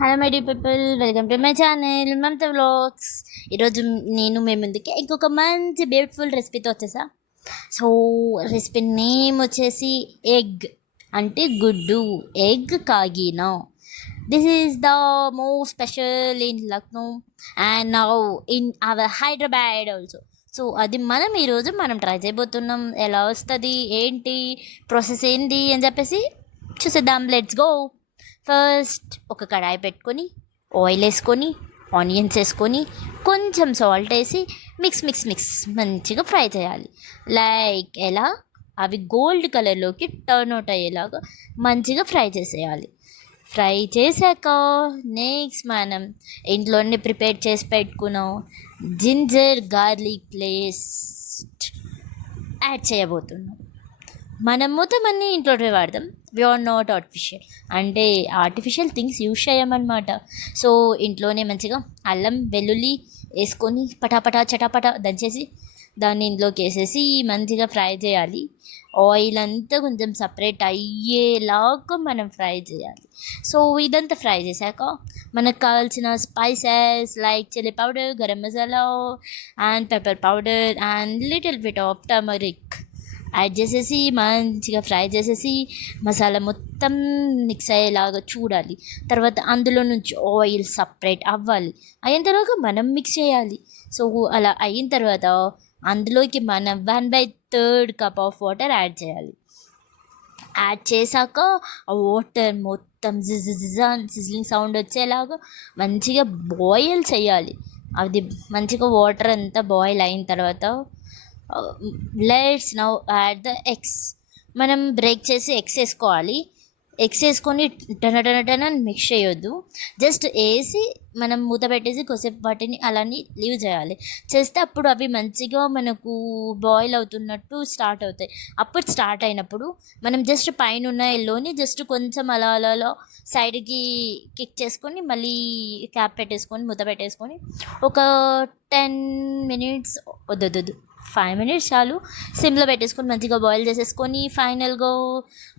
Hello my dear people, welcome to my channel Mamata vlogs. ఈరోజు నేను మీ ముందుకి ఇంకొక మంచి బ్యూటిఫుల్ రెసిపీతో వచ్చేసా. సో రెసిపీ నేమ్ వచ్చేసి ఎగ్ అంటే గుడ్డు, egg khagina. This is the most special in Lucknow and now in our Hyderabad also. సో అది ఈరోజు మనం ట్రై చేయబోతున్నాం. ఎలా వస్తుంది, ఏంటి ప్రాసెస్ ఏంటి అని చెప్పేసి చూసేద్దాం. Let's go. ఫస్ట్ ఒక కడాయి పెట్టుకొని ఆయిల్ వేసుకొని ఆనియన్స్ వేసుకొని కొంచెం సాల్ట్ వేసి మిక్స్ మంచిగా ఫ్రై చేయాలి. లైక్ ఎలా అవి గోల్డ్ కలర్లోకి టర్న్ అవుట్ అయ్యేలాగా మంచిగా ఫ్రై చేసేయాలి. ఫ్రై చేశాక నెక్స్ట్ మనం ఇంట్లోనే ప్రిపేర్ చేసి పెట్టుకున్నాం జింజర్ గార్లిక్ పేస్ట్ యాడ్ చేయబోతున్నాం. మనం మొత్తం అన్నీ ఇంట్లోనే వాడదాం. వి ఆర్ నాట్ ఆర్టిఫిషియల్, అంటే ఆర్టిఫిషియల్ థింగ్స్ యూజ్ చేయమన్నమాట. సో ఇంట్లోనే మంచిగా అల్లం వెల్లుల్లి వేసుకొని పటాపటా చటాపటా దంచేసి దాన్ని ఇంట్లోకి వేసేసి మంచిగా ఫ్రై చేయాలి. ఆయిల్ అంతా కొంచెం సపరేట్ అయ్యేలాగా మనం ఫ్రై చేయాలి. సో ఇదంతా ఫ్రై చేశాక మనకు కావాల్సిన spices like chilli powder, garam masala and pepper powder and little bit of turmeric add చేసేసి మంచిగా ఫ్రై చేసేసి మసాలా మొత్తం మిక్స్ అయ్యేలాగా చూడాలి. తర్వాత అందులో నుంచి ఆయిల్ సపరేట్ అవ్వాలి. అయిన తర్వాత మనం మిక్స్ చేయాలి. సో అలా అయిన తర్వాత అందులోకి మనం 1/3 కప్ ఆఫ్ వాటర్ యాడ్ చేయాలి. యాడ్ చేశాక ఆ వాటర్ మొత్తం సిజ్లింగ్ సౌండ్ వచ్చేలాగా మంచిగా బాయిల్ చేయాలి. అది మంచిగా వాటర్ అంతా బాయిల్ అయిన తర్వాత let's now add the eggs. మనం బ్రేక్ చేసి ఎగ్స్ వేసుకోవాలి. ఎగ్స్ వేసుకొని టన మిక్స్ చేయొద్దు. జస్ట్ వేసి మనం మూత పెట్టేసి కొద్దిసేపు వాటిని అలానే లీవ్ చేయాలి. చేస్తే అప్పుడు అవి మంచిగా మనకు బాయిల్ అవుతున్నట్టు స్టార్ట్ అవుతాయి. అప్పుడు స్టార్ట్ అయినప్పుడు మనం జస్ట్ పైన ఉన్న ఎల్లోని జస్ట్ కొంచెం అలా సైడ్కి కిక్ చేసుకొని మళ్ళీ క్యాప్ పెట్టేసుకొని మూత పెట్టేసుకొని ఒక 10 మినిట్స్ వద్దు 5 మినిట్స్ చాలు, సిమ్లో పెట్టేసుకొని మంచిగా బాయిల్ చేసేసుకొని ఫైనల్గా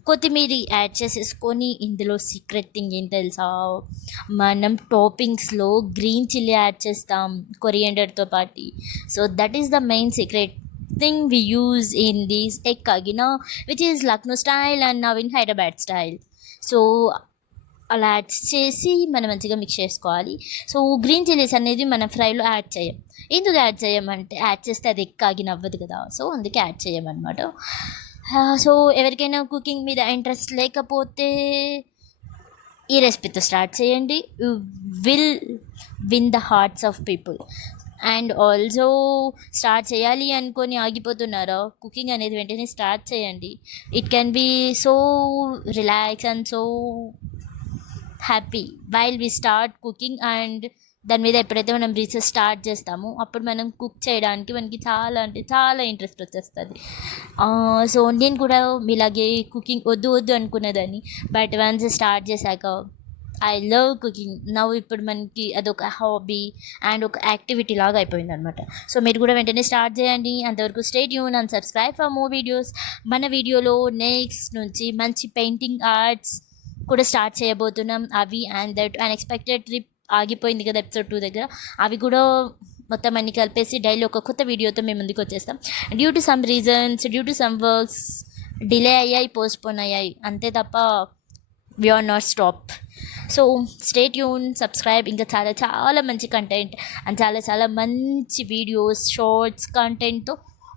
కొత్తిమీర యాడ్ చేసేసుకొని ఇందులో సీక్రెట్ థింగ్ ఏం తెలుసా, మనం టాపింగ్స్లో గ్రీన్ చిల్లీ యాడ్ చేస్తాం కొరియండర్తో పాటు. So that is the main secret thing we use in this egg kagina, which is Lucknow style and now in Hyderabad style. So అలా యాడ్ చేసి మనం మంచిగా మిక్స్ చేసుకోవాలి. సో గ్రీన్ చిల్లీస్ అనేది మనం ఫ్రైలో add చేయం. ఎందుకు యాడ్ చేయమంటే యాడ్ చేస్తే అది ఎక్కాగిన అవ్వదు కదా, సో అందుకే యాడ్ చేయమన్నమాట. సో ఎవరికైనా కుకింగ్ మీద ఇంట్రెస్ట్ లేకపోతే ఈ రెసిపీతో స్టార్ట్ చేయండి. You will win the hearts of people. And also start చేయాలి అనుకొని ఆగిపోతున్నారో కుకింగ్ అనేది వెంటనే స్టార్ట్ చేయండి. It can be so relax and so happy while we start cooking. And దాని మీద ఎప్పుడైతే మనం రీసెర్చ్ స్టార్ట్ చేస్తామో అప్పుడు మనం కుక్ చేయడానికి మనకి చాలా అంటే చాలా ఇంట్రెస్ట్ వచ్చేస్తుంది. సో నేను కూడా మీలాగే కుకింగ్ వద్దు అనుకునేదాన్ని, బట్ వన్స్ స్టార్ట్ చేశాక ఐ లవ్ కుకింగ్ నవ్వు. ఇప్పుడు మనకి అదొక హాబీ అండ్ ఒక యాక్టివిటీ లాగా అయిపోయింది అనమాట. సో మీరు కూడా వెంటనే స్టార్ట్ చేయండి. అంతవరకు stay tune and subscribe for more videos. మన వీడియోలో నెక్స్ట్ నుంచి మంచి పెయింటింగ్ ఆర్ట్స్ కూడా స్టార్ట్ చేయబోతున్నాం. అవి అండ్ దట్ అన్ఎక్స్పెక్టెడ్ ట్రిప్ ఆగిపోయింది కదా ఎపిసోడ్ 2 దగ్గర, అవి కూడా మొత్తం అన్ని కలిపేసి డైలీ ఒక కొత్త వీడియోతో మేము ముందుకు వచ్చేస్తాం. Due to some reasons, due to some works delay అయ్యాయి, పోస్ట్పోన్ అయ్యాయి అంతే తప్ప we are not stop. So stay tune, subscribe. ఇంకా చాలా చాలా మంచి కంటెంట్ అండ్ చాలా మంచి వీడియోస్ షార్ట్స్ కంటెంట్తో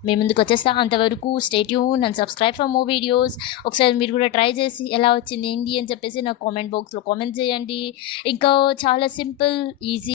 మేము ముందుకు వచ్చేస్తాం. అంతవరకు stay tune and subscribe for more videos. ఒకసారి మీరు కూడా ట్రై చేసి ఎలా వచ్చింది ఏంటి అని చెప్పేసి నాకు కామెంట్ బాక్స్లో కామెంట్ చేయండి. ఇంకా చాలా సింపుల్ ఈజీ